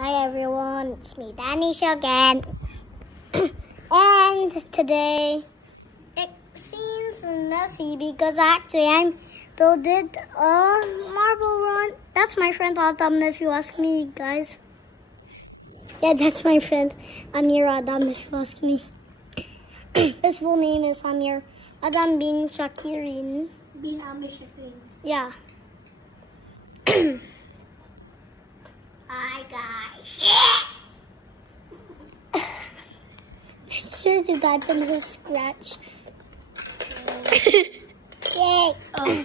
Hi everyone, it's me Danisha again. And today it seems messy because actually I built a marble run. That's my friend Adam if you ask me, guys. Yeah, that's my friend Amir Adam if you ask me. His full name is Amir Adam bin Shakirin. Bin Amir Shakirin. Yeah. Hi guys. Make sure to type in his scratch. Yay! Oh.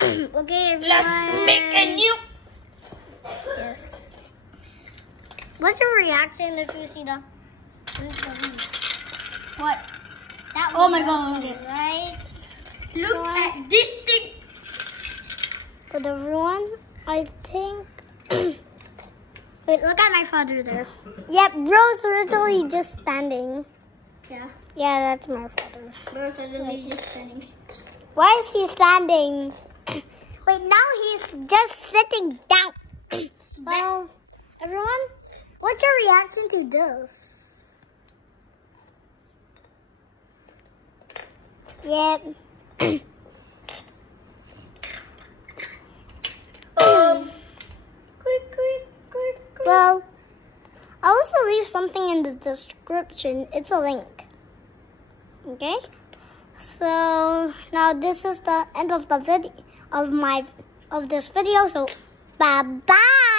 Okay, everyone. Let's make a new. Yes. What's your reaction if you see the? What? That Oh my was God. right? Look at this thing. But everyone, I think. Wait, look at my father there. Yep, bro's literally just standing. Yeah. Yeah, that's my father. Bro's literally just standing. Why is he standing? Wait, now he's just sitting down. Well, everyone, what's your reaction to this? Yep. Well, I'll also leave something in the description. It's a link. Okay? So now this is the end of the video of this video. So bye bye.